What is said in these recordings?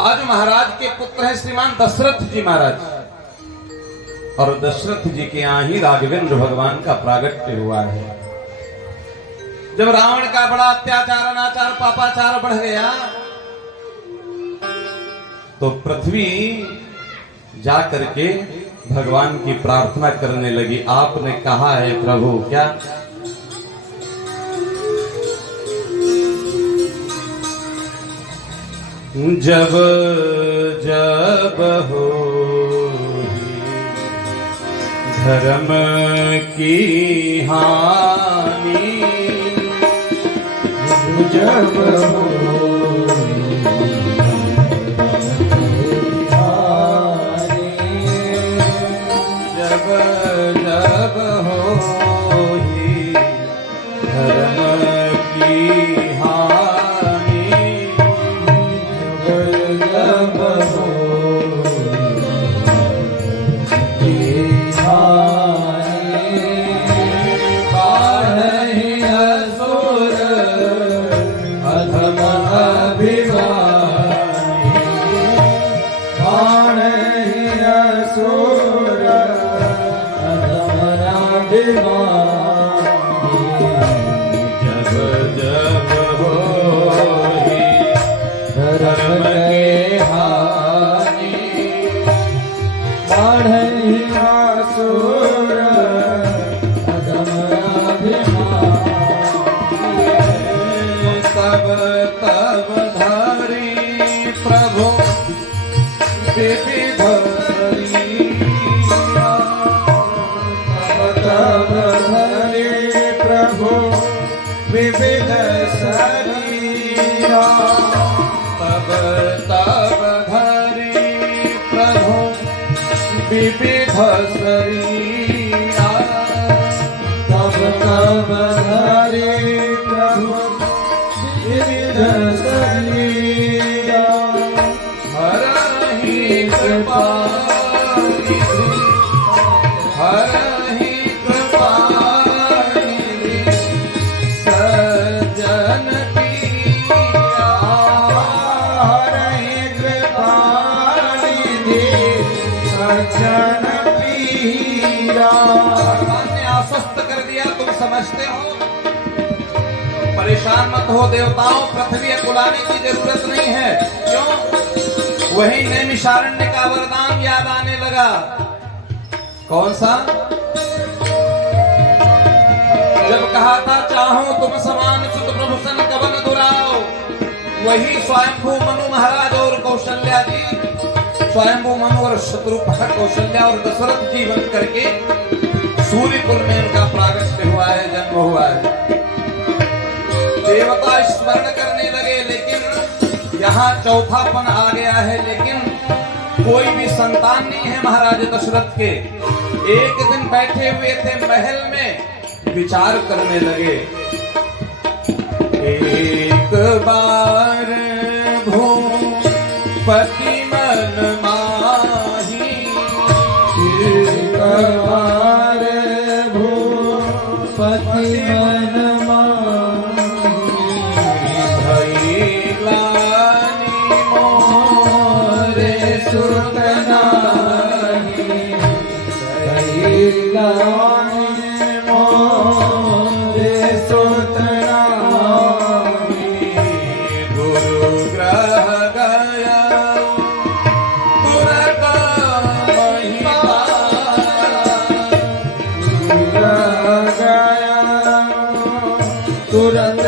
आज महाराज के पुत्र हैं श्रीमान दशरथ जी महाराज, और दशरथ जी के यहाँ ही राघवेंद्र भगवान का प्रागट्य हुआ है। जब रावण का बड़ा अत्याचार अनाचार पापाचार बढ़ गया तो पृथ्वी जा करके भगवान की प्रार्थना करने लगी। आपने कहा है प्रभु क्या, जब जब हो धर्म की हानि, जब हो जब जब हो धर्म की विविध शरीरा, तब तब धरि प्रभु विविध शरीरा, तब तब धरि प्रभु विविध शरीरा, हरहि कृपा हरहि कृपा समझते हो। परेशान मत हो देवताओं, पृथ्वी बुलाने की जरूरत नहीं है। क्यों? वही नैमिषारण्य का वरदान याद आने लगा। कौन सा? जब कहा था चाहूं तुम समान सुत प्रभु सन कवन दुराओ, वही स्वयंभू मनु महाराज और कौशल्या जी, स्वयंभू मनु और शत्रुघ्न कौशल्या और दशरथ जी बन करके सूर्य कुल में इनका प्रागट्य हुआ है, जन्म हुआ है। देवता स्मरण करने लगे, लेकिन यहाँ चौथापन आ गया है, लेकिन कोई भी संतान नहीं है महाराज दशरथ के। एक दिन बैठे हुए थे महल में, विचार करने लगे, एक बार भूपति मन माही, एक बार भूपति मन माही, भैलानी मोरे सुत नाही, भैलानी मोरे सुत नाही, गुरु ग्रह गया तुरत महिमा, गुरु ग्रह गया तुरत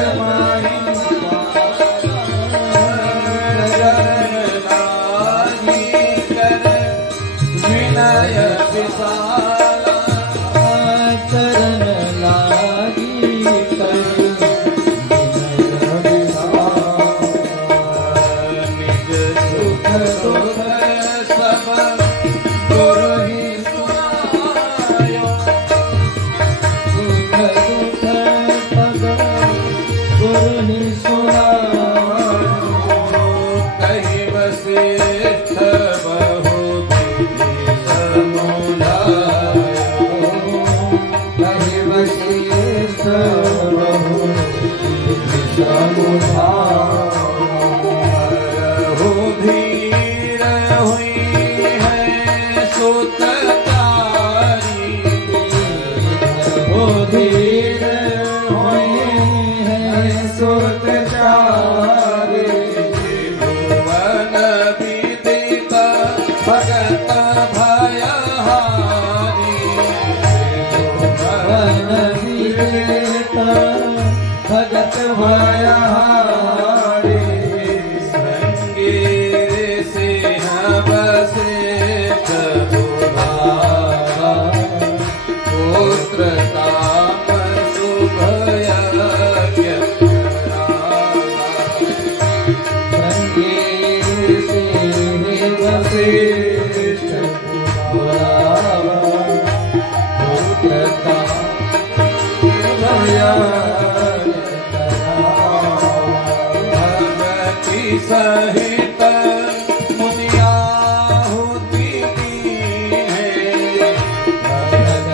हो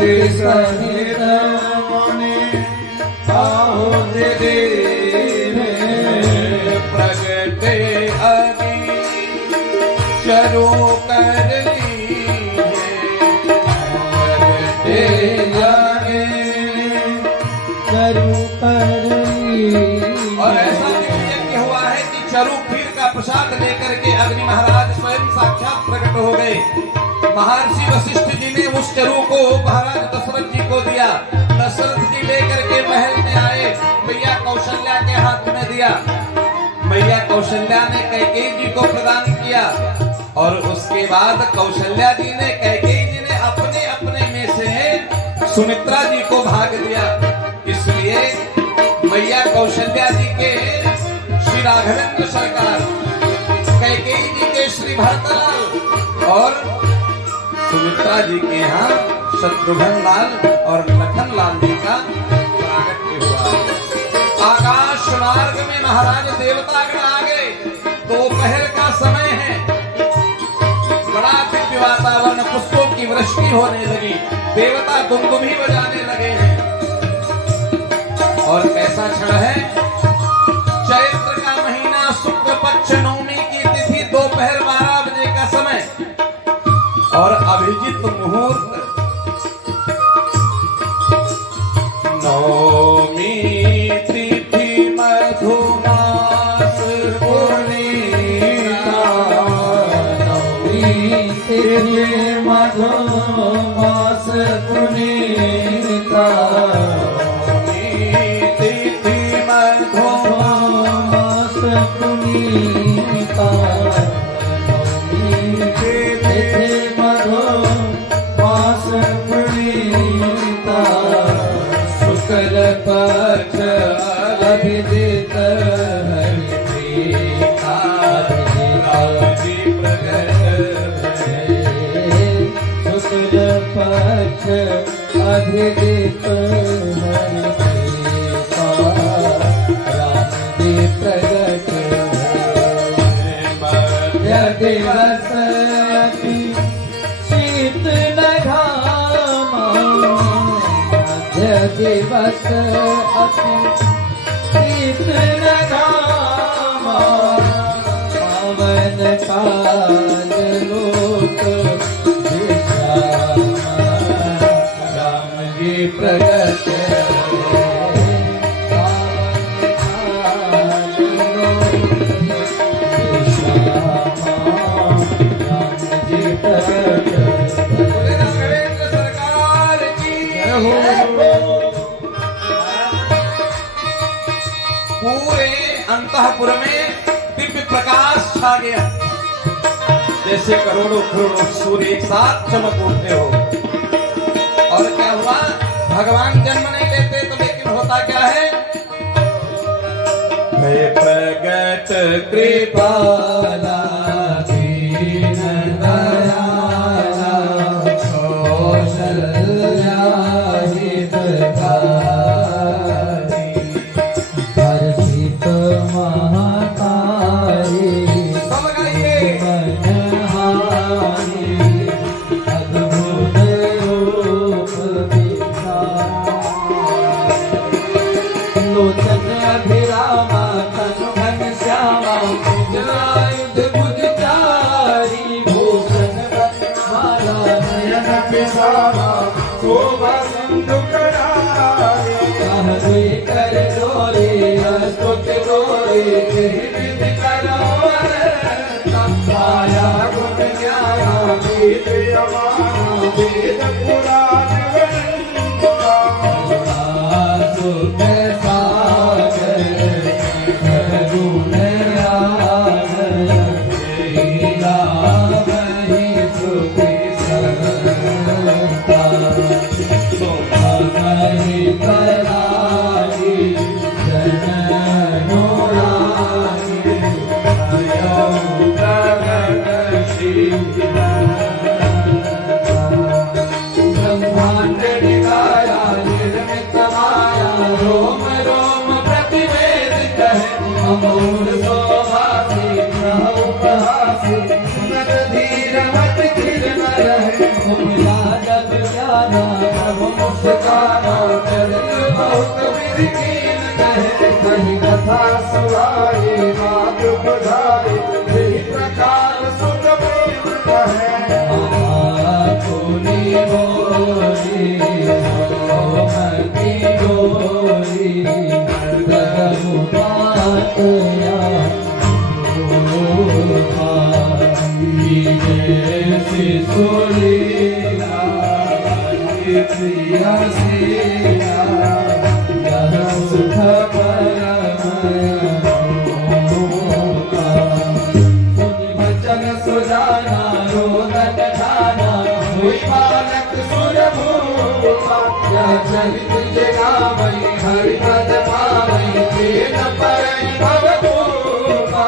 सहित मुनि बहुत दीन प्रगटे अग्नि चरु कर प्रगटे अग्नि चरु कर और ऐसा भी यज्ञ हुआ है कि चरु खीर का प्रसाद लेकर के अग्नि महाराज स्वयं साक्षात प्रकट हो गए। महर्षि वशिष्ठ जी ने उस चरु को महाराज दशरथ जी को दिया। दशरथ जी लेकर के महल में आए, मैया कौशल्या के हाथ में दिया। मैया कौशल्या ने कैकेयी जी को प्रदान किया और उसके बाद कौशल्या जी ने कैकेयी जी ने अपने अपने में से सुमित्रा जी को भाग दिया। इसलिए मैया कौशल्या जी के श्री राघवेंद्र सरकार, कैकेयी जी के श्री भरतलाल और सुमित्रा जी के यहाँ शत्रुघ्न लाल और लखन लाल जी का प्रागट्य हुआ। आकाश मार्ग में महाराज देवतागण आ गए। दोपहर का समय है, बड़ा दिव्य वातावरण, पुष्पों की वृष्टि होने लगी, देवता दुमदुमी बजाने लगे हैं। और कैसा क्षण है, चैत्र का महीना, शुक्ल पक्ष नवमी की तिथि, दोपहर 12 बजे का समय और अभिजित मुहूर्त। नवमी तिथि मधुमास पूर्णिमा, नवमी तिथि मधुमास पुनीता, पुनीता मधुमास पुनीता, शुक्ल पक्ष अभिजित हरिप्रीता, शुक्ल पक्ष अभिजित हरिप्रीता, राम जी प्रगट दिवस अति शीतल घामा, मध्य दिवस अति शीतल घामा, पावन काल लोक विश्रामा, राम जी प्रगट पूरे अंतःपुर में दिव्य प्रकाश छा गया, जैसे करोड़ों करोड़ों सूर्य एक साथ चमक उठते हो। और क्या हुआ, भगवान जन्म नहीं लेते तो लेकिन होता क्या है, भय प्रगट कृपाला दीन दयाला, कौशल्या हितकारी, हर्षित महातारी, मनहारी, अद्भुत रूप विचार, लोचन अभिरामा तनु घनश्यामा, जलायुध भुजचारी, भूषण माला नयन पिसारा, शोभा सिंधु करारे, कहवे कर जोरे स्तुति गोरे, विधि करो माया गुण ज्ञाना, वेद यमाना, वेद पुराण सुख सागर, गुण आगर, लीला मही सुखी सरता, शोभा मही करारी, जननो रानी, अयो प्रगट शीला, ब्रह्मांड निकाया निर्मित माया, रोम रोम प्रतिवेद कहे, अमूल शोभासी उपहासी, सुनत धीर मत खिल न रहे, तुम यादव ज्ञाना प्रभु सिया सिया यह सुख परम होगा। सुन वचन सुजाना रोदन ठाना हुई बालक सुर भूपा। यह चरित जगावई हरि पद पावई तेन परई भव भूपा।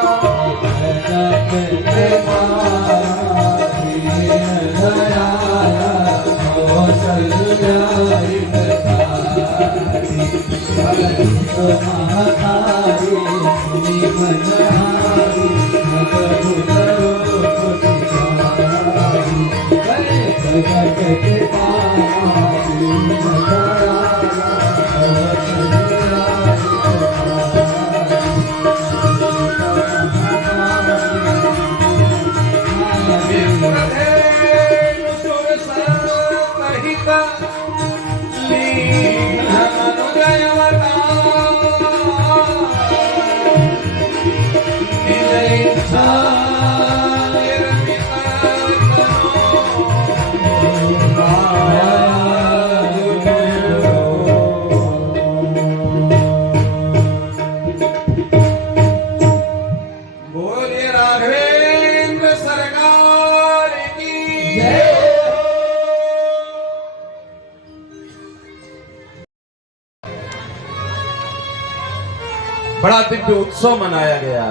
बड़ा दिव्य उत्सव मनाया गया।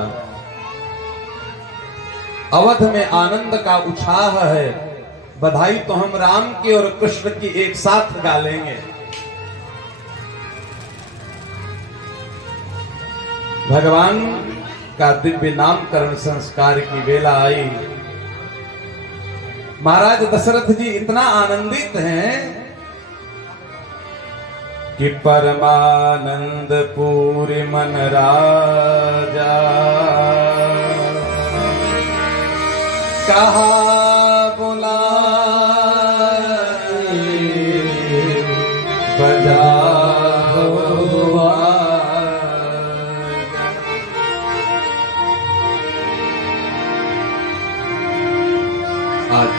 अवध में आनंद का उछाह है। बधाई तो हम राम की और कृष्ण की एक साथ गा लेंगे। भगवान का दिव्य नामकरण संस्कार की वेला आई। महाराज दशरथ जी इतना आनंदित हैं कि परमानंद पूरी मन राजा कहा बुलाए बजाओ आज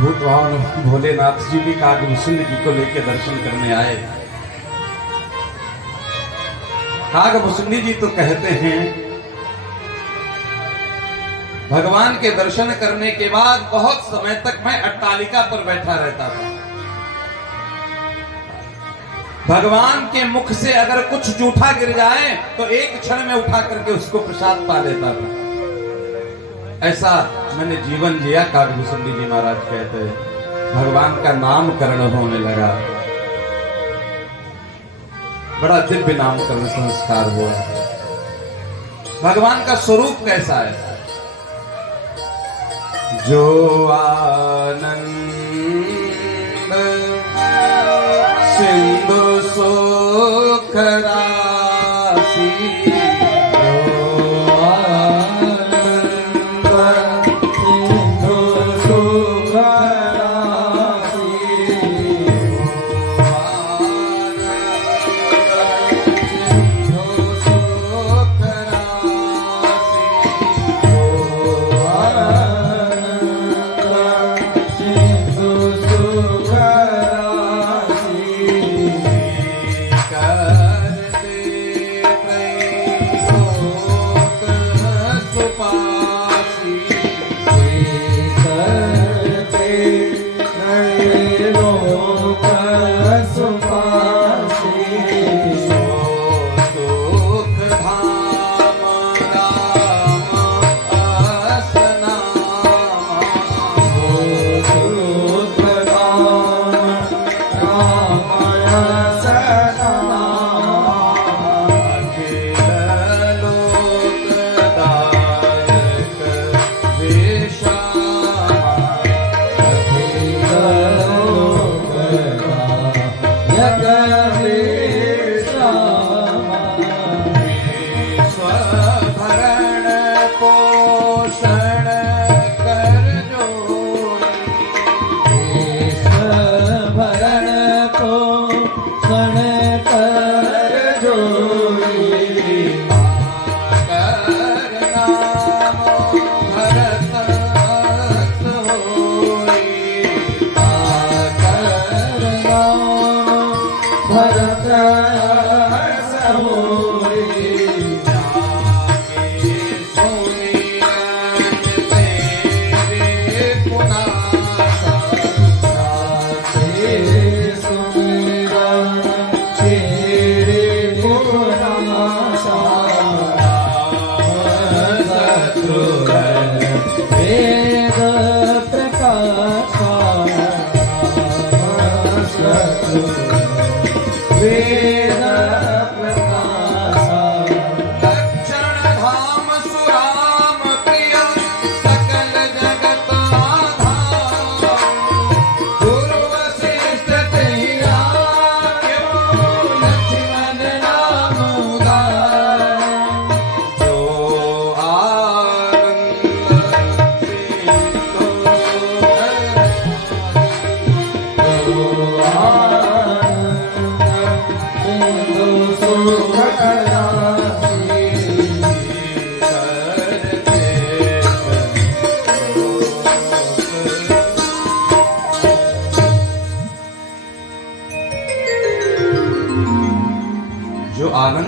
भूतवान भोलेनाथ जी भी कागभूषण जी को लेकर दर्शन करने आए। कागभूषणी जी तो कहते हैं भगवान के दर्शन करने के बाद बहुत समय तक मैं अट्टालिका पर बैठा रहता था। भगवान के मुख से अगर कुछ जूठा गिर जाए तो एक क्षण में उठा करके उसको प्रसाद पा लेता था। ऐसा मैंने जीवन जिया। कागभूषणी जी महाराज कहते हैं भगवान का नामकरण होने लगा। बड़ा दिव्य नामकरण संस्कार हुआ। भगवान का स्वरूप कैसा है? जो आनंद सिंधु सुख राशि, जो आनंद सिंधु सुख राशि,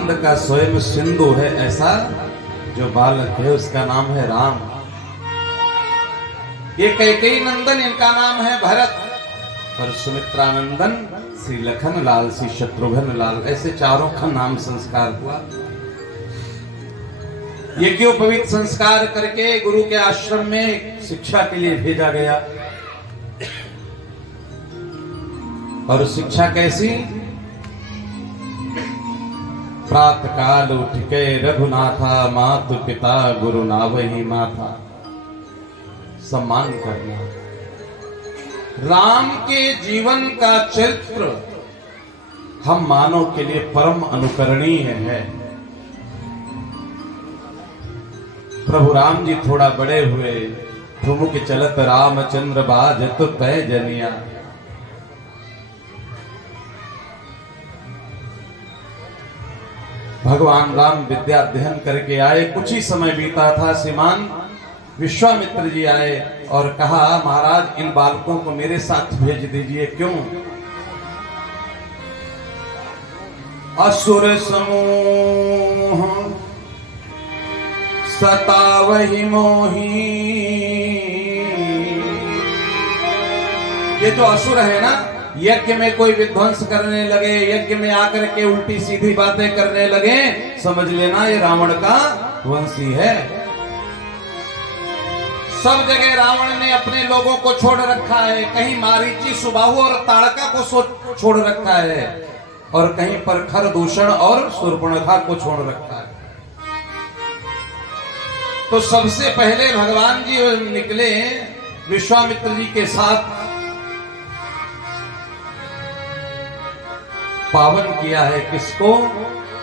आनंद का स्वयं सिंधु है ऐसा जो बालक है उसका नाम है राम। ये कैकेयी नंदन इनका नाम है भरत, और सुमित्रा नंदन श्री लखन लाल, श्री शत्रुघ्न लाल, ऐसे चारों का नाम संस्कार हुआ। यज्ञोपवीत संस्कार करके गुरु के आश्रम में शिक्षा के लिए भेजा गया। और शिक्षा कैसी? प्रातः काल उठ के रघुनाथा, मातु पिता गुरु नावहि माथा। सम्मान करना। राम के जीवन का चरित्र हम मानव के लिए परम अनुकरणीय है। प्रभु राम जी थोड़ा बड़े हुए, ठुमुक चलत रामचंद्र बाजत पैजनिया। भगवान राम विद्या अध्ययन करके आए, कुछ ही समय बीता था, श्रीमान विश्वामित्र जी आए और कहा महाराज इन बालकों को मेरे साथ भेज दीजिए। क्यों? असुर समूह सतावहि मोही। ये जो असुर है ना, यज्ञ में कोई विध्वंस करने लगे, यज्ञ में आकर के उल्टी सीधी बातें करने लगे, समझ लेना ये रावण का वंशी है। सब जगह रावण ने अपने लोगों को छोड़ रखा है, कहीं मारीची, सुबाहु और ताड़का को छोड़ रखा है, और कहीं पर खरदूषण और शूर्पणखा को छोड़ रखा है। तो सबसे पहले भगवान जी निकले विश्वामित्र जी के साथ, पावन किया है किसको?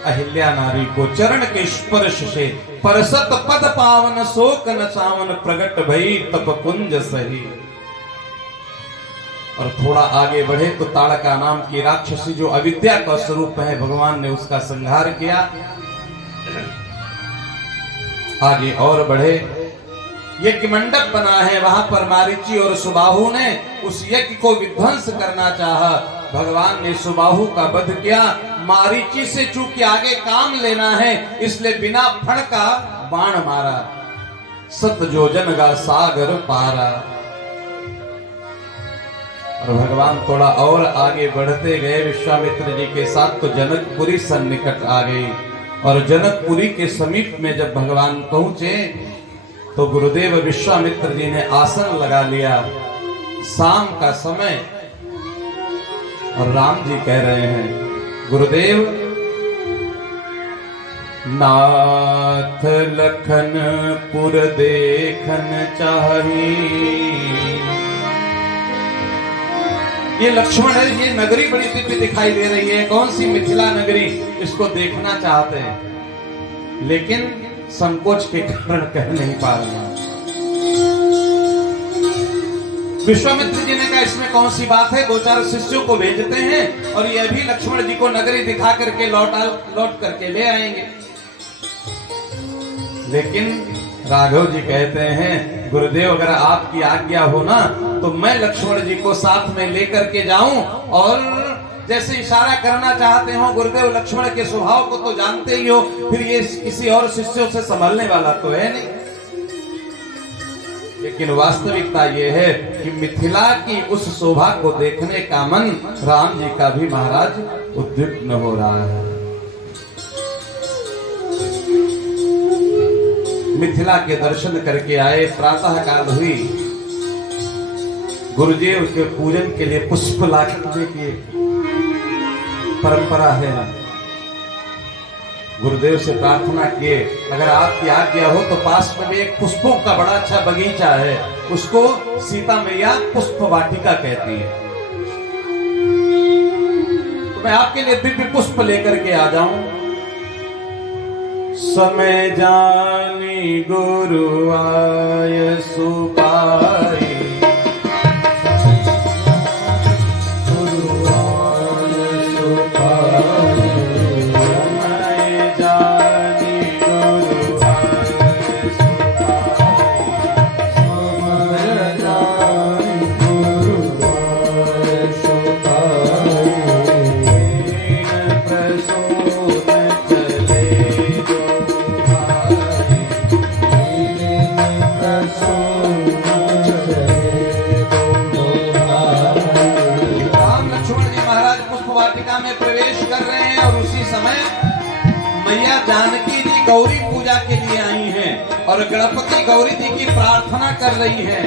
अहिल्या नारी को। चरण के स्पर्श से परसत पद पावन, शोक न सावन प्रगट भई तप कुंज सही। और थोड़ा आगे बढ़े तो ताड़का नाम की राक्षसी जो अविद्या का स्वरूप है, भगवान ने उसका संहार किया। आगे और बढ़े, यज्ञ मंडप बना है, वहां पर मारीची और सुबाहु ने उस यज्ञ को विध्वंस करना चाहा। भगवान ने सुबाहु का वध किया। मारीची से चूंकि आगे काम लेना है, इसलिए बिना फण का बाण मारा। सत जोजन का सागर पारा। और भगवान थोड़ा और आगे बढ़ते गए विश्वामित्र जी के साथ, तो जनकपुरी सन्निकट आ गई। और जनकपुरी के समीप में जब भगवान पहुंचे तो गुरुदेव विश्वामित्र जी ने आसन लगा लिया। शाम का समय, और राम जी कह रहे हैं गुरुदेव नाथ लखन पुर देखन चाही। ये लक्ष्मण है, ये नगरी बड़ी दिव्य दिखाई दे रही है, कौन सी? मिथिला नगरी। इसको देखना चाहते हैं, लेकिन संकोच के कारण कह नहीं पा रहे हैं। विश्वामित्र जी ने कहा इसमें कौन सी बात है, दो चार शिष्यों को भेजते हैं और ये भी लक्ष्मण जी को नगरी दिखा करके लौट करके ले आएंगे। लेकिन राघव जी कहते हैं गुरुदेव अगर आपकी आज्ञा हो ना, तो मैं लक्ष्मण जी को साथ में लेकर के जाऊं, और जैसे इशारा करना चाहते हो गुरुदेव, लक्ष्मण के स्वभाव को तो जानते ही हो, फिर ये किसी और शिष्यों से संभलने वाला तो है नहीं। लेकिन वास्तविकता यह है कि मिथिला की उस शोभा को देखने का मन राम जी का भी महाराज उद्विग्न हो रहा है। मिथिला के दर्शन करके आए, प्रातः काल हुई, गुरुदेव के पूजन के लिए पुष्प लाने की परंपरा है। गुरुदेव से प्रार्थना किए अगर आपकी आज्ञा हो तो पास में भी एक पुष्पों का बड़ा अच्छा बगीचा है, उसको सीता मैया पुष्प वाटिका कहती है, तो मैं आपके लिए दिव्य पुष्प लेकर के आ जाऊं। समय जानी गुरु आय सुपाई, और गणपति गौरी जी की प्रार्थना कर रही है।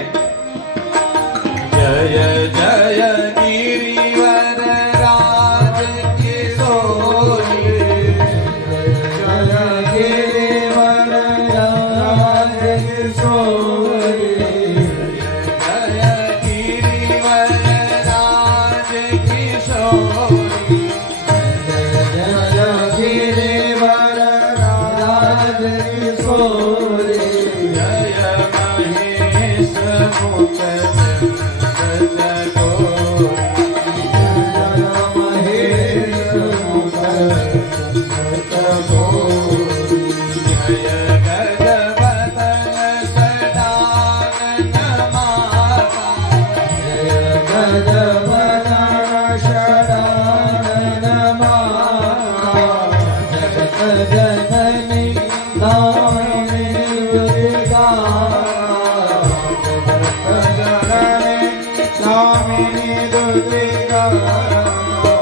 जय जय गिरिवर राज किशोरी, जय गिरिवर राज किशोरी, जय गिरिवर राज किशोरी, जय गिरिवर राज किशोरी, जय महेश मुख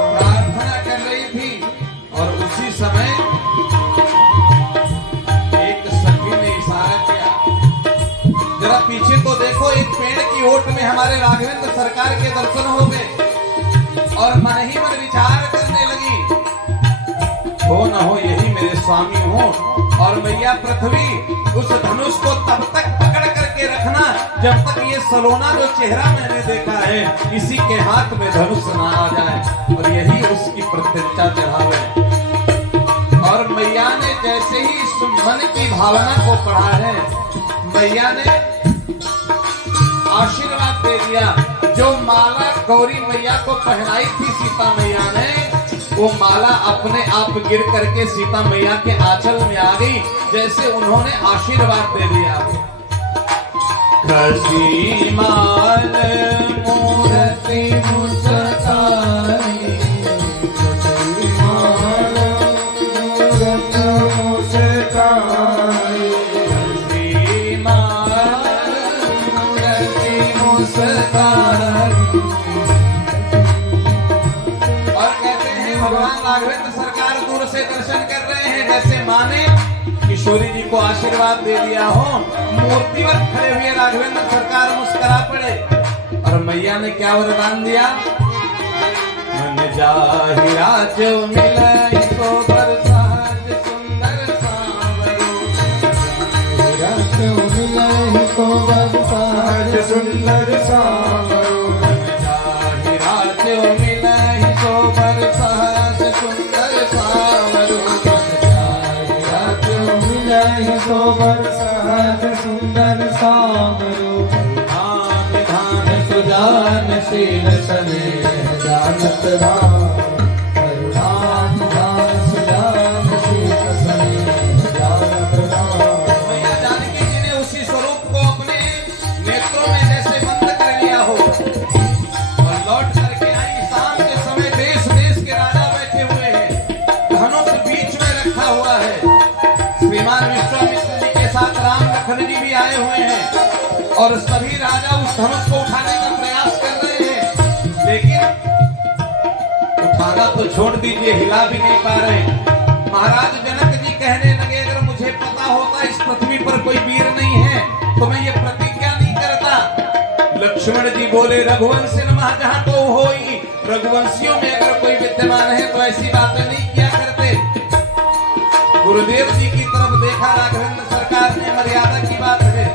प्रार्थना कर रही थी। और उसी समय एक सखी ने इशारा किया, जरा पीछे तो देखो, एक पेड़ की ओट में हमारे राघवेंद्र सरकार के दर्शन हो गए। और मन ही मन विचार करने लगी, हो न हो यही मेरे स्वामी हो। और मैया पृथ्वी, उस धनुष को तब तक पकड़ करके रखना जब तक ये सलोना जो चेहरा मैंने देखा है इसी के हाथ में धनुष ना आ जाए। और यही उसकी प्रतिष्ठा चढ़ावे। और मैया ने जैसे ही इस मन की भावना को पढ़ा है, मैया ने आशीर्वाद दे दिया। जो माला गौरी मैया को पहनाई थी सीता मैया ने, वो माला अपने आप गिर करके सीता मैया के आंचल में आ गई, जैसे उन्होंने आशीर्वाद दे दिया। खसी माल मूर्ति मुस्काई, खसी माल मूर्ति मुस्काई, खसी माल मूर्ति मुस्काई। और कहते हैं भगवान राघवेंद्र सरकार दूर से दर्शन कर रहे हैं, जैसे माने किशोरी जी को आशीर्वाद दे दिया हो। मूर्तिवत खड़े हुए राघवेंद्र सरकार मुस्कुरा पड़े। और मैया ने क्या वरदान दिया, मन जाहिरा जो मिले तो बरसात सुंदर सावरो, तो बरसात सुंदर सावरो, जाहिरा जो मिले तो बरसात सुंदर सावरो, तो बरसात सुंदर सावरो, धाम धाम सुजानशील सनेह जानत राम, करुणान दान सुजानशील सनेह जानत राम। मैया जानकी जी ने उसी स्वरूप को अपने नेत्रों में जैसे बंद कर लिया हो और लौट करके आई। शाम के समय देश देश के राजा बैठे हुए हैं, धनुष बीच में रखा हुआ है। श्रीमान विश्वामित्र जी के साथ राम लखन जी भी आए हुए हैं और सभी राजा उस धनुष को उठाने का प्रयास कर रहे हैं, लेकिन उठाना तो छोड़ दीजिए, हिला भी नहीं पा रहे। महाराज जनक जी कहने लगे, अगर मुझे पता होता इस पृथ्वी पर कोई वीर नहीं है तो मैं ये प्रतिज्ञा नहीं करता। लक्ष्मण जी बोले, रघुवंशी जहां तो होई, रघुवंशियों में अगर कोई विद्यमान है तो ऐसी बातें नहीं किया करते। गुरुदेव जी की तरफ देखा राघवेंद्र सरकार ने, मर्यादा की बात है।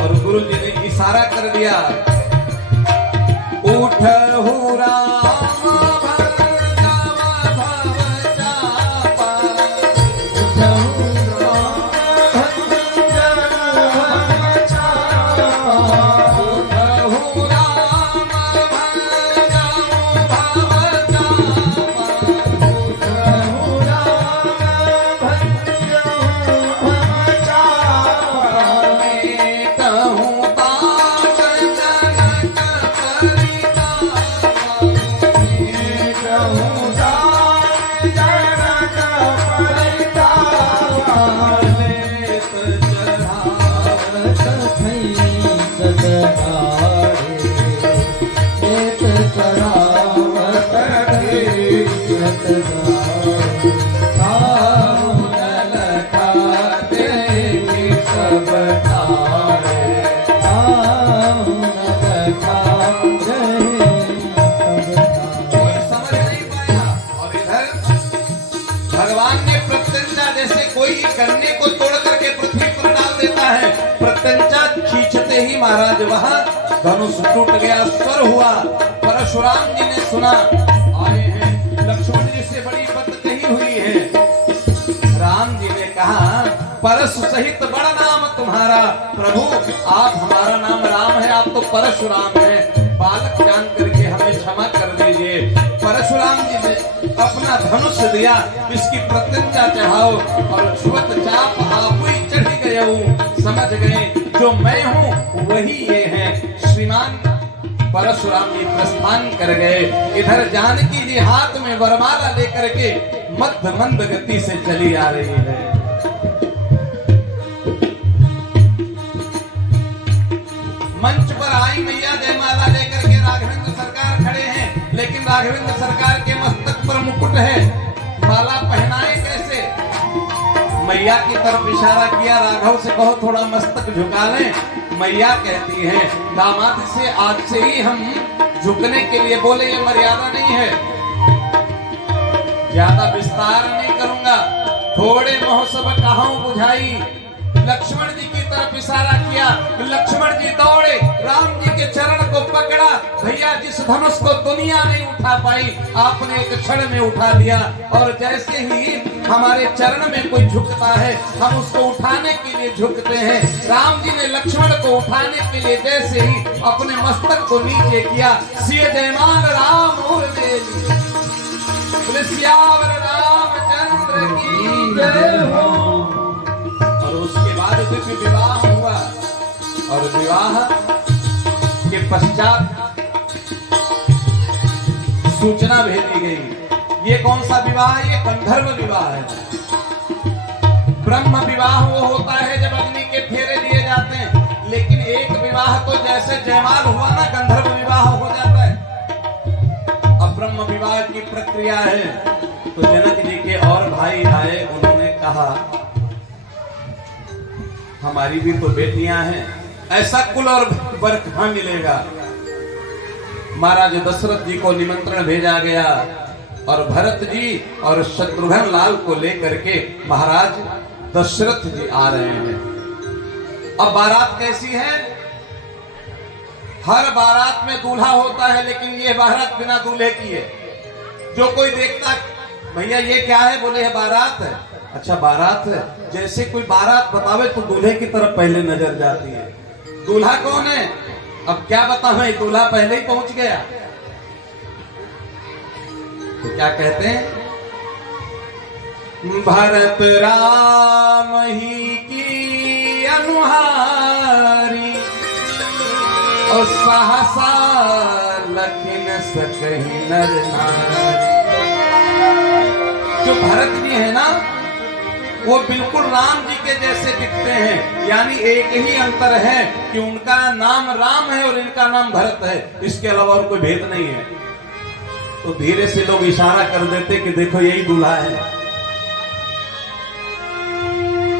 और गुरु जी ने इशारा कर दिया, उठहु राम महाराज वहां धनुष टूट गया, स्वर हुआ। परशुराम जी ने सुना, आए हैं लक्ष्मण जी से बड़ी बात कही हुई है। राम जी ने कहा, परशु सहित बड़ा नाम तुम्हारा, प्रभु आप हमारा नाम राम है, आप तो परशुराम है, बालक जान करके हमें क्षमा कर दीजिए। परशुराम जी ने अपना धनुष दिया, इसकी प्रतिज्ञा चढ़ाओ, और छुअत चाप आप ही चढ़ गए हूँ, समझ गए जो मैं हूँ वही ये है। श्रीमान परशुराम जी प्रस्थान कर गए। इधर जानकी जी हाथ में वरमाला लेकर के मध्य मंद गति से चली आ रही है। मंच पर आई मैया जयमाला लेकर के राघवेंद्र सरकार खड़े हैं, लेकिन राघवेंद्र सरकार के मस्तक पर मुकुट है, माला पहनाए कैसे? मैया की तरफ इशारा किया, राघव से कहो थोड़ा मस्तक झुका लें। मैया कहती है, दामाद से आज से ही हम झुकने के लिए बोले, ये मर्यादा नहीं है, ज्यादा विस्तार नहीं करूंगा, थोड़े महोत्सव कहां बुझाई। लक्ष्मण जी की तरफ इशारा किया, लक्ष्मण जी दौड़े, राम जी के चरण को पकड़ा। भैया जिस धनुष को दुनिया नहीं उठा पाई, आपने एक क्षण में उठा लिया, और जैसे ही हमारे चरण में कोई झुकता है, हम उसको उठाने के लिए झुकते हैं। राम जी ने लक्ष्मण को उठाने के लिए जैसे ही अपने मस्तक को नीचे किया, सिय जयमान राम और सियावर रामचंद्र की जय हो। और उसके बाद दिव्य विवाह हुआ, और विवाह के पश्चात सूचना भेजी गई। ये कौन सा विवाह है? ये गंधर्व विवाह है। ब्रह्म विवाह वो होता है जब अग्नि के फेरे दिए जाते हैं, लेकिन एक विवाह तो जैसे जयमाल हुआ ना, गंधर्व विवाह हो जाता है। अब ब्रह्म विवाह की प्रक्रिया है। तो जनक जी के और भाई आए, उन्होंने कहा हमारी भी तो बेटियां हैं, ऐसा कुल और वर कहां मिलेगा? महाराज दशरथ जी को निमंत्रण भेजा गया, और भरत जी और शत्रुघ्न लाल को लेकर के महाराज दशरथ जी आ रहे हैं। अब बारात कैसी है? हर बारात में दूल्हा होता है, लेकिन ये बारात बिना दूल्हे की है। जो कोई देखता, भैया ये क्या है? बोले है बारात है। अच्छा बारात है, जैसे कोई बारात बतावे तो दूल्हे की तरफ पहले नजर जाती है। दूल्हा कौन है? अब क्या बताऊं, दूल्हा पहले ही पहुंच गया। तो क्या कहते हैं? भरत राम ही की अनुहारी, और सहसा लखिन सकहि नर नारी। जो भरत जी है ना, वो बिल्कुल राम जी के जैसे दिखते हैं, यानी एक ही अंतर है कि उनका नाम राम है और इनका नाम भरत है, इसके अलावा और कोई भेद नहीं है। तो धीरे से लोग इशारा कर देते कि देखो यही दूल्हा है।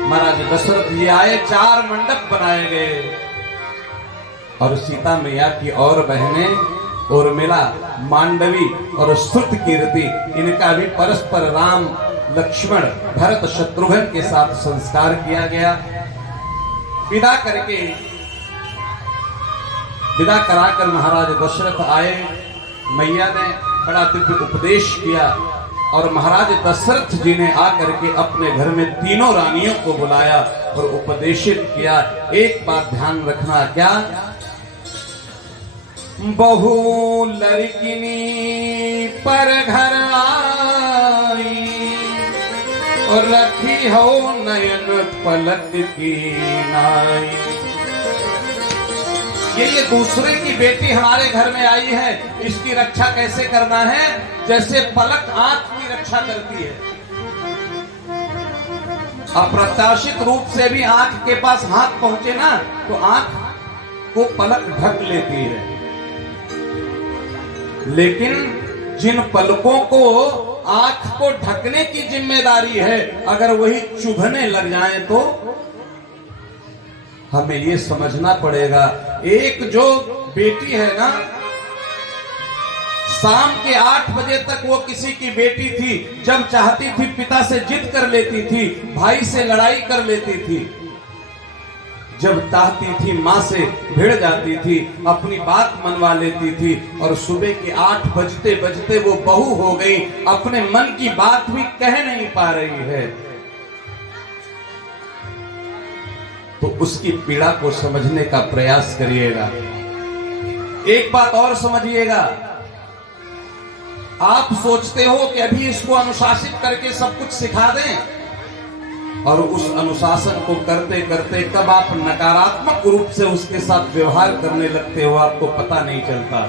महाराज दशरथ जी आए, 4 मंडप बनाए गए, और सीता मैया की और बहनें उर्मिला, मांडवी और स्तुत कीर्ति, इनका भी परस्पर राम लक्ष्मण भरत शत्रुघ्न के साथ संस्कार किया गया। विदा कराकर महाराज दशरथ आए। मैया ने बड़ा दिव्य उपदेश किया, और महाराज दशरथ जी ने आकर के अपने घर में तीनों रानियों को बुलाया और उपदेशित किया। एक बात ध्यान रखना, क्या? बहु लड़किनी पर घर आई, और रखी हो नयन पलक की नाई। ये दूसरे की बेटी हमारे घर में आई है, इसकी रक्षा कैसे करना है? जैसे पलक आंख की रक्षा करती है। अप्रत्याशित रूप से भी आंख के पास हाथ पहुंचे ना, तो आंख को पलक ढक लेती है, लेकिन जिन पलकों को आंख को ढकने की जिम्मेदारी है, अगर वही चुभने लग जाए तो हमें ये समझना पड़ेगा। एक जो बेटी है ना, शाम के 8 बजे तक वो किसी की बेटी थी, जब चाहती थी पिता से जिद कर लेती थी, भाई से लड़ाई कर लेती थी। जब चाहती थी माँ से भिड़ जाती थी, अपनी बात मनवा लेती थी और सुबह के 8 बजते बजते वो बहू हो गई, अपने मन की बात भी कह नहीं पा रही है। तो उसकी पीड़ा को समझने का प्रयास करिएगा। एक बात और समझिएगा, आप सोचते हो कि अभी इसको अनुशासित करके सब कुछ सिखा दें, और उस अनुशासन को करते करते कब आप नकारात्मक रूप से उसके साथ व्यवहार करने लगते हो आपको पता नहीं चलता।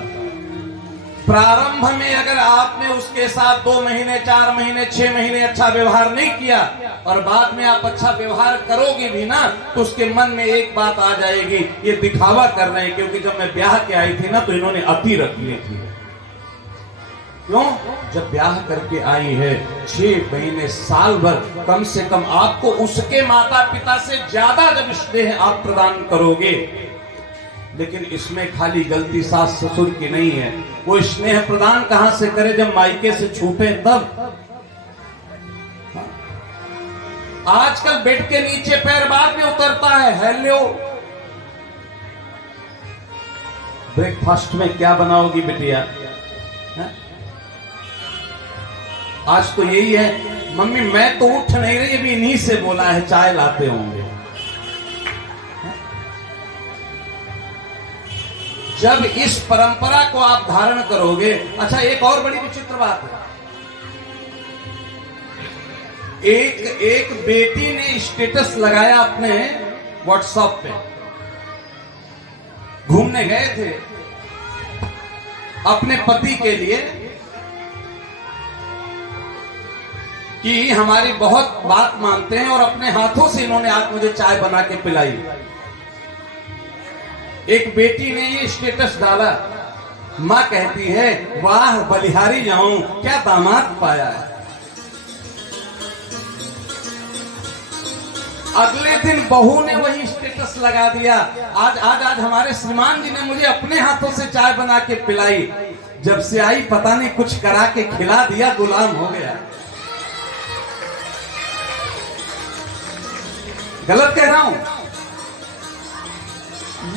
प्रारंभ में अगर आपने उसके साथ 2 महीने, 4 महीने, 6 महीने अच्छा व्यवहार नहीं किया और बाद में आप अच्छा व्यवहार करोगे भी ना, तो उसके मन में एक बात आ जाएगी, ये दिखावा कर रहे हैं, क्योंकि जब मैं ब्याह के आई थी ना तो इन्होंने अति रख ली थी। क्यों? जब ब्याह करके आई है 6 महीने, साल भर, कम से कम आपको उसके माता पिता से ज्यादा जब स्नेह आप प्रदान करोगे। लेकिन इसमें खाली गलती सास ससुर की नहीं है, वो स्नेह प्रदान कहां से करे जब मायके से छूटे तब। आजकल बेड के नीचे पैर बाद में उतरता है, हेलो ब्रेकफास्ट में क्या बनाओगी बिटिया? आज तो यही है, मम्मी मैं तो उठ नहीं रही, अभी इन्हीं से बोला है चाय लाते होंगे। जब इस परंपरा को आप धारण करोगे। अच्छा, एक और बड़ी विचित्र बात है, एक बेटी ने स्टेटस लगाया अपने व्हाट्सएप पे, घूमने गए थे अपने पति के लिए कि हमारी बहुत बात मानते हैं, और अपने हाथों से इन्होंने आज मुझे चाय बना के पिलाई। एक बेटी ने ये स्टेटस डाला, मां कहती है वाह बलिहारी जाऊं, क्या दामाद पाया है। अगले दिन बहू ने वही स्टेटस लगा दिया, आज हमारे श्रीमान जी ने मुझे अपने हाथों से चाय बना के पिलाई, जब से आई पता नहीं कुछ करा के खिला दिया, गुलाम हो गया। गलत कह रहा हूं?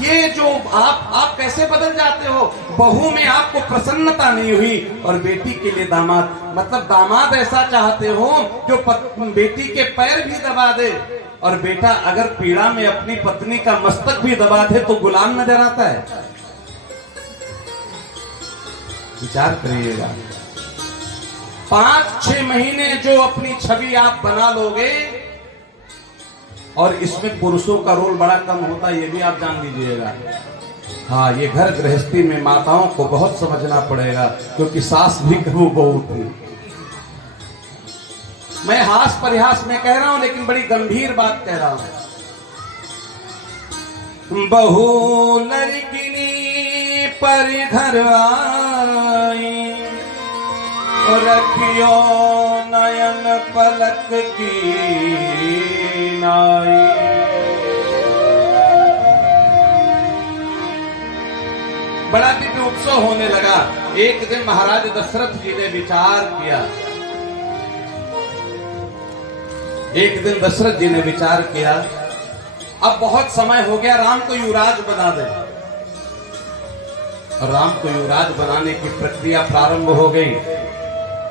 ये जो आप कैसे बदल जाते हो। बहू में आपको प्रसन्नता नहीं हुई और बेटी के लिए दामाद, मतलब दामाद ऐसा चाहते हो जो बेटी के पैर भी दबा दे, और बेटा अगर पीड़ा में अपनी पत्नी का मस्तक भी दबा दे तो गुलाम नजर आता है। विचार करिएगा। 5-6 महीने जो अपनी छवि आप बना लोगे, और इसमें पुरुषों का रोल बड़ा कम होता है, ये भी आप जान लीजिएगा। हाँ, ये घर गृहस्थी में माताओं को बहुत समझना पड़ेगा, क्योंकि सास भी कबू बहू थी। मैं हास परिहास में कह रहा हूं, लेकिन बड़ी गंभीर बात कह रहा हूं। बहू लड़किनी पर घर आई, रखियो नयन पलक की नाई। बड़ा दिव्य उत्सव होने लगा। एक दिन महाराज दशरथ जी ने विचार किया, एक दिन दशरथ जी ने विचार किया, अब बहुत समय हो गया, राम को युवराज बना दे। और राम को युवराज बनाने की प्रक्रिया प्रारंभ हो गई।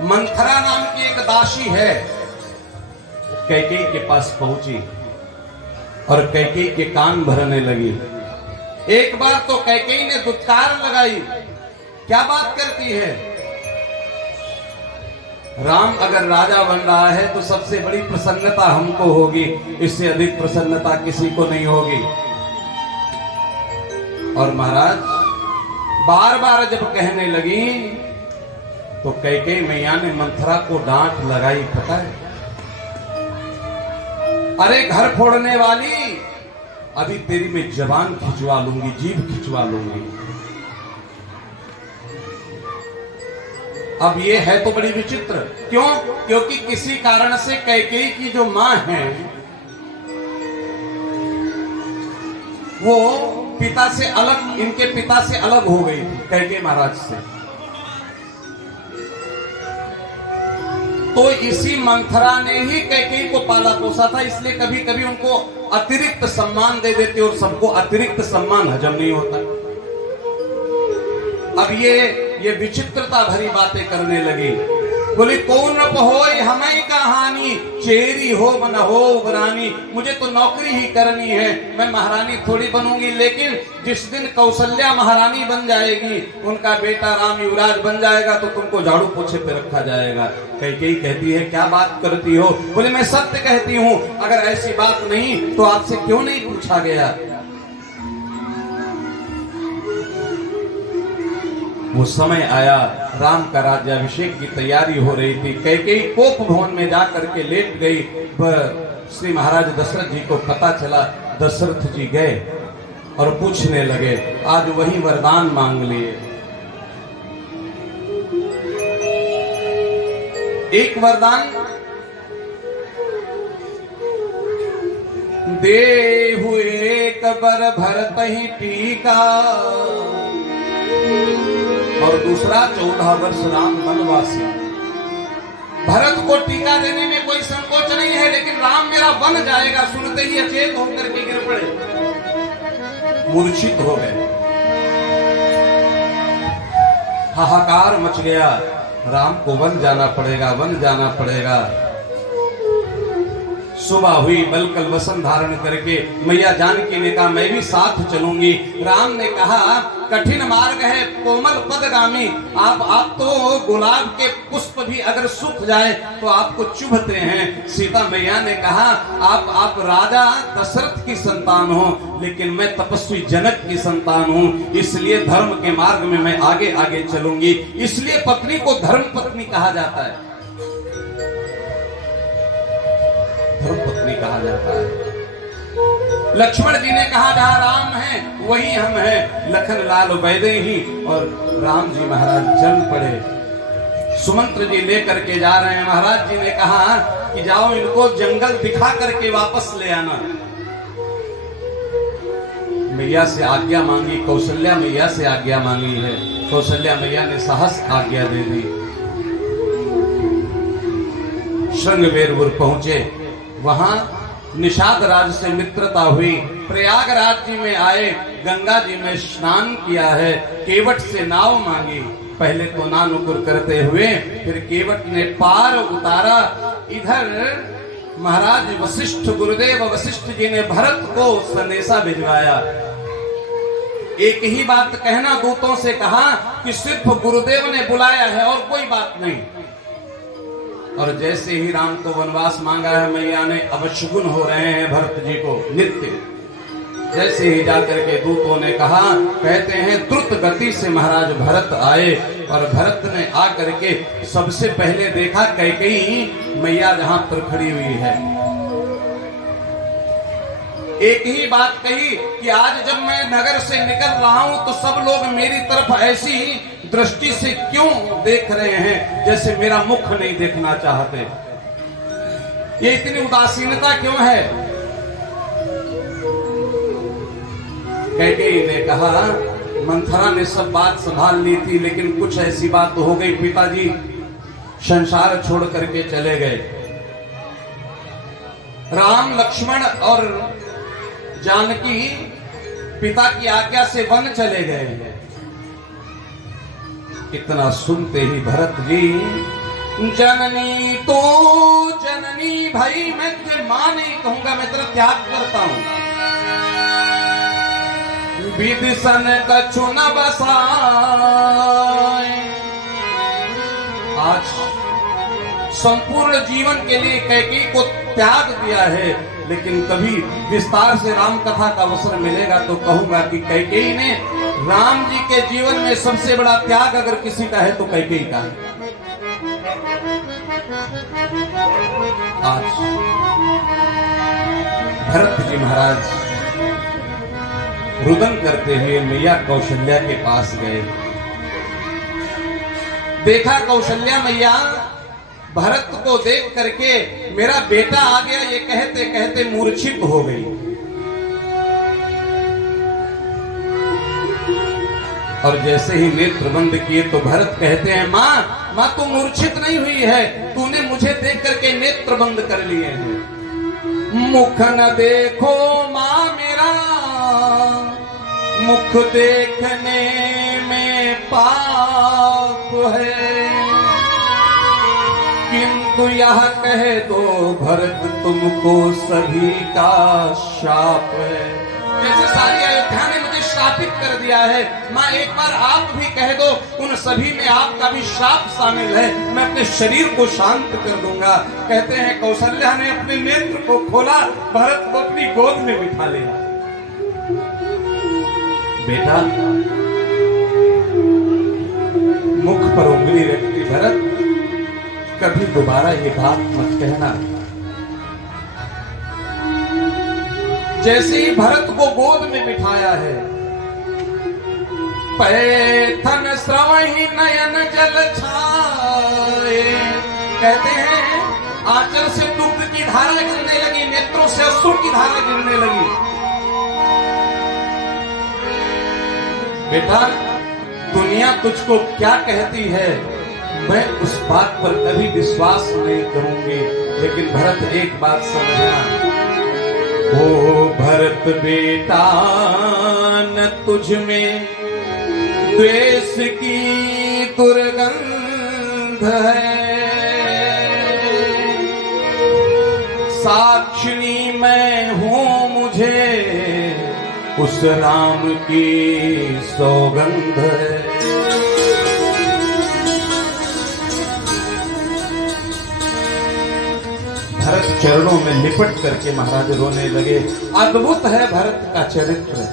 मंथरा नाम की एक दासी है, कैकेयी के पास पहुंची और कैकेयी के कान भरने लगी। एक बार तो कैकेयी ने दुत्कार लगाई, क्या बात करती है, राम अगर राजा बन रहा है तो सबसे बड़ी प्रसन्नता हमको होगी, इससे अधिक प्रसन्नता किसी को नहीं होगी। और महाराज बार बार जब कहने लगी तो कैकेयी मैया ने मंथरा को डांट लगाई, पता है, अरे घर फोड़ने वाली, अभी तेरी मैं जबान खिंचवा लूंगी, जीभ खिंचवा लूंगी। अब ये है तो बड़ी विचित्र, क्यों? क्योंकि किसी कारण से कैकेयी की जो मां है वो पिता से अलग, इनके पिता से अलग हो गई थी, कैकेयी महाराज से। तो इसी मंथरा ने ही कैकेयी को पाला पोसा था, इसलिए कभी कभी उनको अतिरिक्त सम्मान दे देते और सबको अतिरिक्त सम्मान हजम नहीं होता। अब ये विचित्रता भरी बातें करने लगी। बोली कौन न हो हमें कहानी, चेरी हो न हो रानी, मुझे तो नौकरी ही करनी है, मैं महारानी थोड़ी बनूंगी। लेकिन जिस दिन कौशल्या महारानी बन जाएगी, उनका बेटा राम युवराज बन जाएगा, तो तुमको झाड़ू पोछे पे रखा जाएगा। कैकेयी कहती है क्या बात करती हो? बोले मैं सत्य कहती हूँ, अगर ऐसी बात नहीं तो आपसे क्यों नहीं पूछा गया। वो समय आया, राम का राज्याभिषेक की तैयारी हो रही थी। कैकेयी कोप भवन में जाकर के लेट गई। श्री महाराज दशरथ जी को पता चला। दशरथ जी गए और पूछने लगे, आज वही वरदान मांग लिए। एक वरदान देहु एक बर भरत ही टीका, और दूसरा 14 वर्ष राम वनवासी। भरत को टीका देने में कोई संकोच नहीं है, लेकिन राम मेरा वन जाएगा सुनते ही अचेत होकर के गिर पड़े, मूर्छित हो गए। हाहाकार मच गया, राम को वन जाना पड़ेगा, वन जाना पड़ेगा। सुबह हुई, बलकल वसन धारण करके मैया जानकी ने कहा मैं भी साथ चलूंगी। राम ने कहा कठिन मार्ग है कोमल पदगामी, आप तो गुलाब के पुष्प भी अगर सूख जाए तो आपको चुभते हैं। सीता मैया ने कहा आप राजा दशरथ की संतान हो, लेकिन मैं तपस्वी जनक की संतान हूँ, इसलिए धर्म के मार्ग में मैं आगे आगे चलूंगी। इसलिए पत्नी को धर्म पत्नी कहा जाता है, धर्म पत्नी कहा जाता है। लक्ष्मण जी ने कहा जहां राम है वही हम हैं, लखन लाल वैदेही, और राम जी महाराज चल पड़े। सुमंत्र जी लेकर के जा रहे हैं। महाराज जी ने कहा कि जाओ इनको जंगल दिखा करके वापस ले आना। मैया से आज्ञा मांगी, कौशल्या मैया से आज्ञा मांगी है। कौशल्या मैया ने साहस आज्ञा दे दी। श्रृंगबेरपुर पहुंचे, वहां निषाद राज से मित्रता हुई। प्रयागराज जी में आए, गंगा जी में स्नान किया है, केवट से नाव मांगी। पहले तो नानुकुर करते हुए फिर केवट ने पार उतारा। इधर महाराज वशिष्ठ, गुरुदेव वशिष्ठ जी ने भरत को संदेशा भिजवाया। एक ही बात कहना, दूतों से कहा कि सिर्फ गुरुदेव ने बुलाया है और कोई बात नहीं। और जैसे ही राम को वनवास मांगा है मैया ने, अवशगुन हो रहे हैं भरत जी को नित्य। जैसे ही जाकर के दूतों ने कहा, कहते हैं द्रुत गति से महाराज भरत आए, और भरत ने आकर के सबसे पहले देखा कैकेयी मैया जहां पर खड़ी हुई है। एक ही बात कही कि आज जब मैं नगर से निकल रहा हूं तो सब लोग मेरी तरफ ऐसी दृष्टि से क्यों देख रहे हैं जैसे मेरा मुख नहीं देखना चाहते। ये इतनी उदासीनता क्यों है? कैकेयी ने कहा मंथरा ने सब बात संभाल ली थी, लेकिन कुछ ऐसी बात हो गई, पिताजी संसार छोड़ करके चले गए। राम, लक्ष्मण और जानकी पिता की आज्ञा से वन चले गए। इतना सुनते ही भरत जी, जननी तो जननी, भाई मैं तुझे मां नहीं कहूंगा, मैं तेरा त्याग करता हूं। विदिशन कछु न बसाए, आज संपूर्ण जीवन के लिए कैकेयी को त्याग दिया है, लेकिन कभी विस्तार से राम कथा का अवसर मिलेगा तो कहूंगा कि कैकेयी ने राम जी के जीवन में सबसे बड़ा त्याग अगर किसी का है तो कैकेयी का है। आज भरत जी महाराज रुदन करते हुए मैया कौशल्या के पास गए। देखा कौशल्या मैया भरत को देख करके मेरा बेटा आ गया ये कहते कहते मूर्छित हो गई। और जैसे ही नेत्र बंद किए तो भरत कहते हैं मां माँ तू मूर्छित नहीं हुई है, तूने मुझे देख करके नेत्र बंद कर लिए हैं। मुख न देखो माँ मेरा, मुख देखने में पाप है, किंतु यह कह दो भरत तुमको सभी का शाप है। जैसे सारी अयोध्या ने मुझे श्रापित कर दिया है, माँ एक बार आप भी कह दो, उन सभी में आपका भी श्राप शामिल है, मैं अपने शरीर को शांत कर दूंगा। कहते हैं कौशल्या ने अपने नेत्र को खोला, भरत को अपनी गोद में बिठा लिया। बेटा, मुख पर उंगली रखती भरत, कभी दोबारा ये बात मत कहना। जैसे ही भरत को गोद में बिठाया है, पैथन श्रवहि नयन जल छाए। कहते हैं आंचल से दुग्ध की धारा गिरने लगी, नेत्रों से अश्रु की धारा गिरने लगी। बेटा, दुनिया तुझको क्या कहती है, मैं उस बात पर कभी विश्वास नहीं करूंगी, लेकिन भरत एक बात समझना, ओ भरत बेटा, न तुझ में द्वेष की दुर्गंध है, साक्षिणी मैं हूं मुझे उस राम की सौगंध है। भरत चरणों में लिपट करके महाराज रोने लगे। अद्भुत है भरत का चरित्र।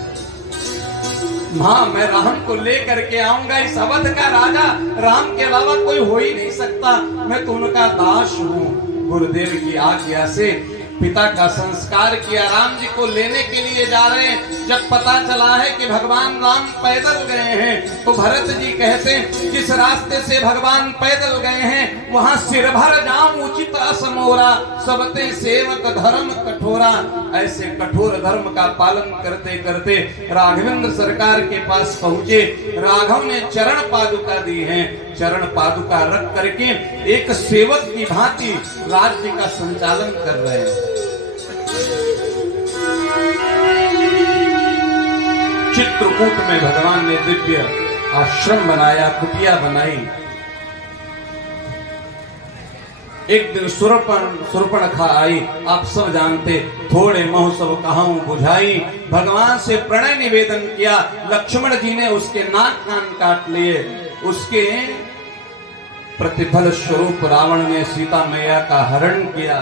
मां, मैं राम को लेकर के आऊंगा, इस अवध का राजा राम के अलावा कोई हो ही नहीं सकता, मैं तो उनका दास हूं। गुरुदेव की आज्ञा से पिता का संस्कार किया, राम जी को लेने के लिए जा रहे हैं। जब पता चला है कि भगवान राम पैदल गए हैं, तो भरत जी कहते हैं जिस रास्ते से भगवान पैदल गए हैं, वहां सिर भर जाऊं उचित असमोरा, सबते सेवक धर्म कठोरा। ऐसे कठोर धर्म का पालन करते करते राघवेंद्र सरकार के पास पहुंचे। राघव ने चरण पादुका दी है, चरण पादुका रख करके एक सेवक की भांति राज्य का संचालन कर रहे हैं। चित्रकूट में भगवान ने दिव्य आश्रम बनाया, कुटिया बनाई। एक दिन सुरपणखा आई, आप सब जानते, थोड़े मोह सब कहाऊं बुझाई। भगवान से प्रणय निवेदन किया, लक्ष्मण जी ने उसके नाक कान काट लिए। उसके प्रतिफल स्वरूप रावण ने सीता मैया का हरण किया,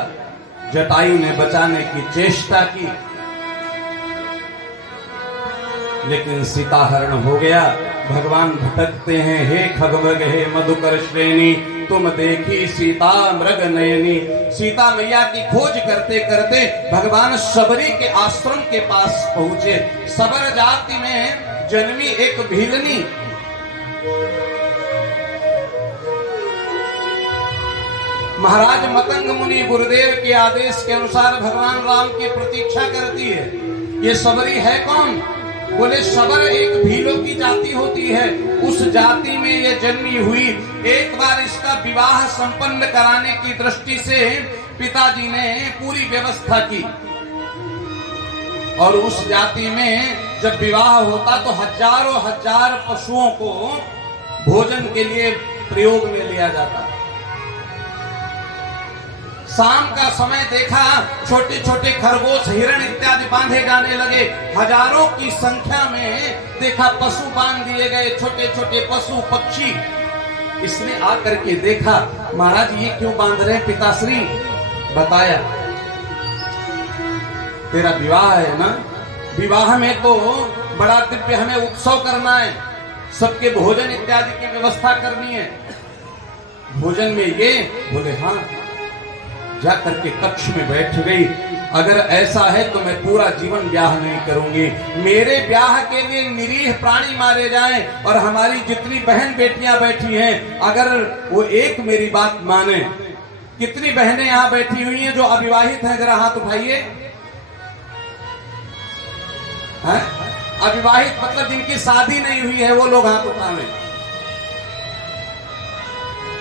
जटायु ने बचाने की चेष्टा की, लेकिन सीता हरण हो गया। भगवान भटकते हैं, हे खगमृग हे मधुकर श्रेणी, तुम देखी सीता मृग नयनी। सीता मैया की खोज करते करते भगवान सबरी के आश्रम के पास पहुंचे। सबर जाति में जन्मी एक भीलनी, महाराज मतंग मुनि गुरुदेव के आदेश के अनुसार भगवान राम की प्रतीक्षा करती है। ये सबरी है कौन? बोले सबर एक भीलों की जाति होती है, उस जाति में ये जन्मी हुई। एक बार इसका विवाह संपन्न कराने की दृष्टि से पिताजी ने पूरी व्यवस्था की, और उस जाति में जब विवाह होता तो हजारों हजार पशुओं को भोजन के लिए प्रयोग में लिया जाता। शाम का समय देखा, छोटे छोटे खरगोश हिरण इत्यादि बांधे जाने लगे। हजारों की संख्या में देखा पशु बांध दिए गए, छोटे छोटे पशु पक्षी। इसने आकर के देखा, महाराज ये क्यों बांध रहे हैं पिताश्री? बताया, तेरा विवाह है ना, विवाह में तो बड़ा दिव्य हमें उत्सव करना है, सबके भोजन इत्यादि की व्यवस्था करनी है। भोजन में ये बोले हाँ। जा करके कक्ष में बैठ गई। अगर ऐसा है तो मैं पूरा जीवन ब्याह नहीं करूंगी। मेरे ब्याह के लिए निरीह प्राणी मारे जाएं, और हमारी जितनी बहन बेटियां बैठी हैं, अगर वो एक मेरी बात माने। कितनी बहनें यहाँ बैठी हुई हैं जो अविवाहित हैं? जरा हाथ उठाइए। अविवाहित मतलब जिनकी शादी नहीं हुई है, वो लोग हाथ उठाएं।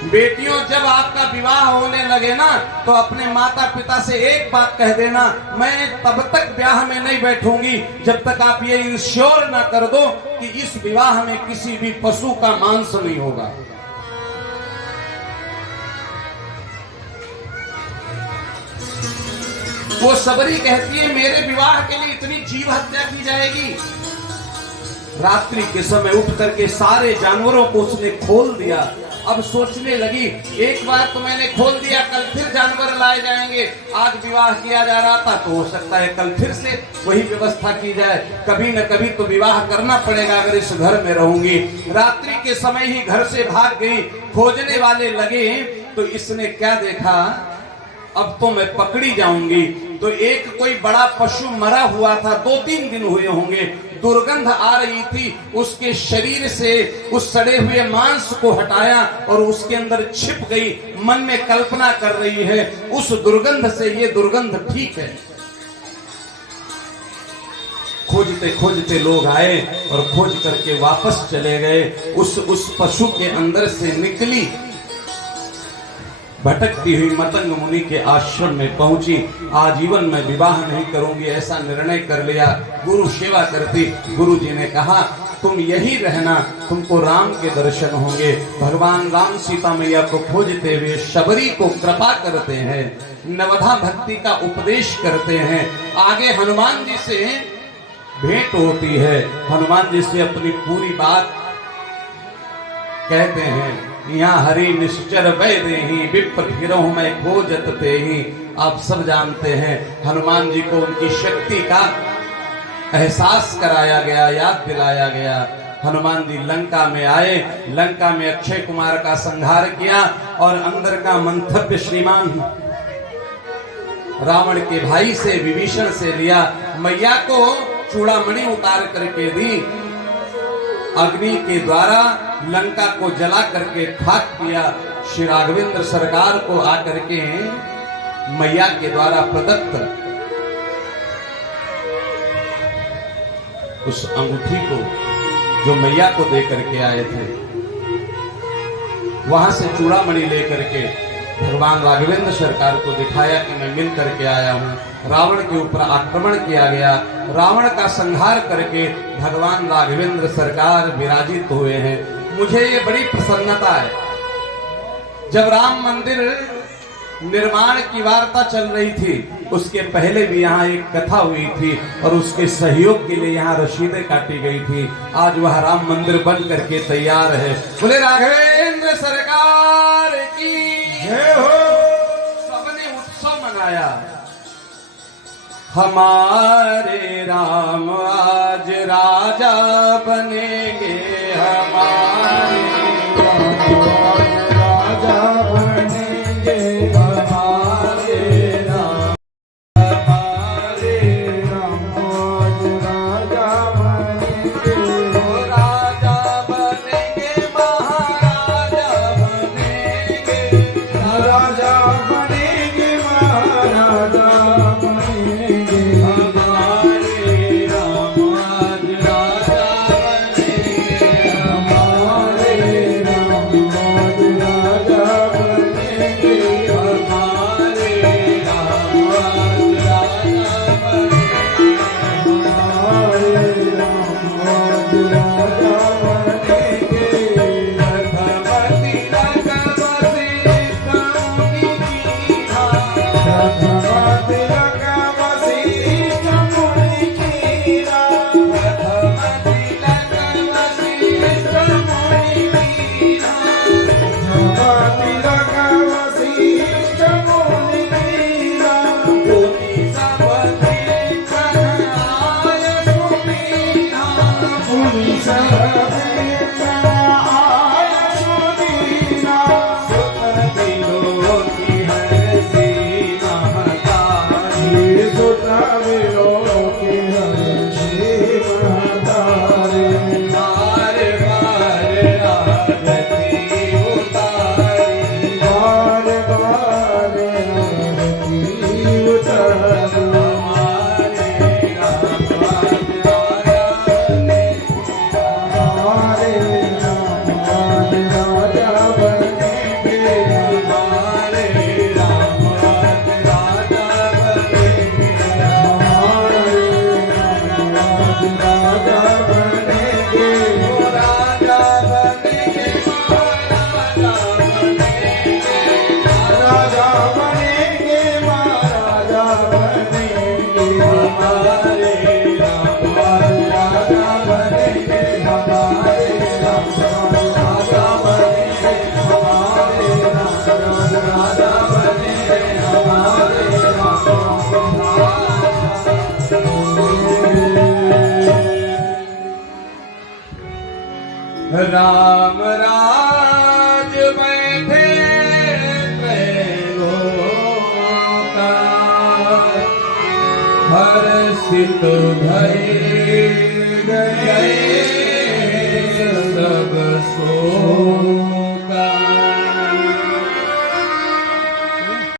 बेटियों, जब आपका विवाह होने लगे ना तो अपने माता पिता से एक बात कह देना, मैं तब तक ब्याह में नहीं बैठूंगी जब तक आप ये इंश्योर ना कर दो कि इस विवाह में किसी भी पशु का मांस नहीं होगा। वो सबरी कहती है, मेरे विवाह के लिए इतनी जीव हत्या की जाएगी। रात्रि के समय उठ करके सारे जानवरों को उसने खोल दिया। अब सोचने लगी, एक बार तो मैंने खोल दिया, कल फिर जानवर लाए जाएंगे। आज विवाह किया जा रहा था तो हो सकता है कल फिर से वही व्यवस्था की जाए। कभी न कभी तो विवाह करना पड़ेगा अगर इस घर में रहूंगी। रात्रि के समय ही घर से भाग गई। खोजने वाले लगे तो इसने क्या देखा, अब तो मैं पकड़ी जाऊंगी। तो एक कोई बड़ा पशु मरा हुआ था, 2-3 दिन हुए होंगे, दुर्गंध आ रही थी। उसके शरीर से उस सड़े हुए मांस को हटाया और उसके अंदर छिप गई। मन में कल्पना कर रही है, उस दुर्गंध से ये दुर्गंध ठीक है। खोजते खोजते लोग आए और खोज करके वापस चले गए। उस पशु के अंदर से निकली, भटकती हुई मतंग मुनि के आश्रम में पहुंची। आजीवन में विवाह नहीं करूंगी ऐसा निर्णय कर लिया। गुरु सेवा करती। गुरु जी ने कहा, तुम यही रहना, तुमको राम के दर्शन होंगे। भगवान राम सीता मैया को खोजते हुए शबरी को कृपा करते हैं, नवधा भक्ति का उपदेश करते हैं। आगे हनुमान जी से भेंट होती है। हनुमान जी से अपनी पूरी बात कहते हैं। यहाँ हरि निश्चर वैदेही विप्र फिरहु मैं खोजत तेहि। आप सब जानते हैं हनुमान जी को उनकी शक्ति का एहसास कराया गया, याद दिलाया गया। हनुमान जी लंका में आए, लंका में अक्षय कुमार का संहार किया और अंदर का मंतव्य श्रीमान रावण के भाई से विभीषण से लिया। मैया को चूड़ामणि उतार करके दी। अग्नि के द्वारा लंका को जला करके खाक किया। श्री राघवेंद्र सरकार को आकर के मैया के द्वारा प्रदत्त उस अंगूठी को जो मैया को दे करके आए थे, वहां से चूड़ामणि लेकर के भगवान राघवेंद्र सरकार को दिखाया कि मैं मिल करके आया हूं। रावण के ऊपर आक्रमण किया गया। रावण का संहार करके भगवान राघवेंद्र सरकार विराजित हुए हैं। मुझे ये बड़ी प्रसन्नता है। जब राम मंदिर निर्माण की वार्ता चल रही थी, उसके पहले भी यहाँ एक कथा हुई थी और उसके सहयोग के लिए यहाँ रसीदें काटी गई थी। आज वह राम मंदिर बन करके तैयार है। बोले राघवेंद्र सरकार की जय हो। सबने उत्सव मनाया। हमारे राम आज राजा बनेंगे, हमारे राजा बनेंगे, हमारे राम आज राजा बनेंगे, राजा बनेंगे, महाराजा बनेंगे, राजा बनेंगे, महाराजा बनेंगे, हमारे राम आज राजा बनेंगे, हमारे राम आज राजा बनेंगे, हमारे राम आज राजा बनेंगे, हमारे राम आज राजा बनेंगे। रघुपति रघुवंशी कमुनि कीन्हा, रघुपति रघुवंशी कमुनि कीन्हा, रघुपति रघुवंशी कमुनि कीन्हा, रघुपति रघुवंशी कमुनि कीन्हा। पुनि सब देखन आय सुदीन्हा, पुनि सब देखन आय सुदीन्हा। सुत विलोकी हरषि महतारी, सुत विलोकी हरषि महतारी। बार बार आरती उतारी, बार बार आरती उतारी। हमारे राम आज राजा बनेंगे, हमारे राम आज राजा बनेंगे, राम राज बैठे त्रैलोका हर्षित भय गए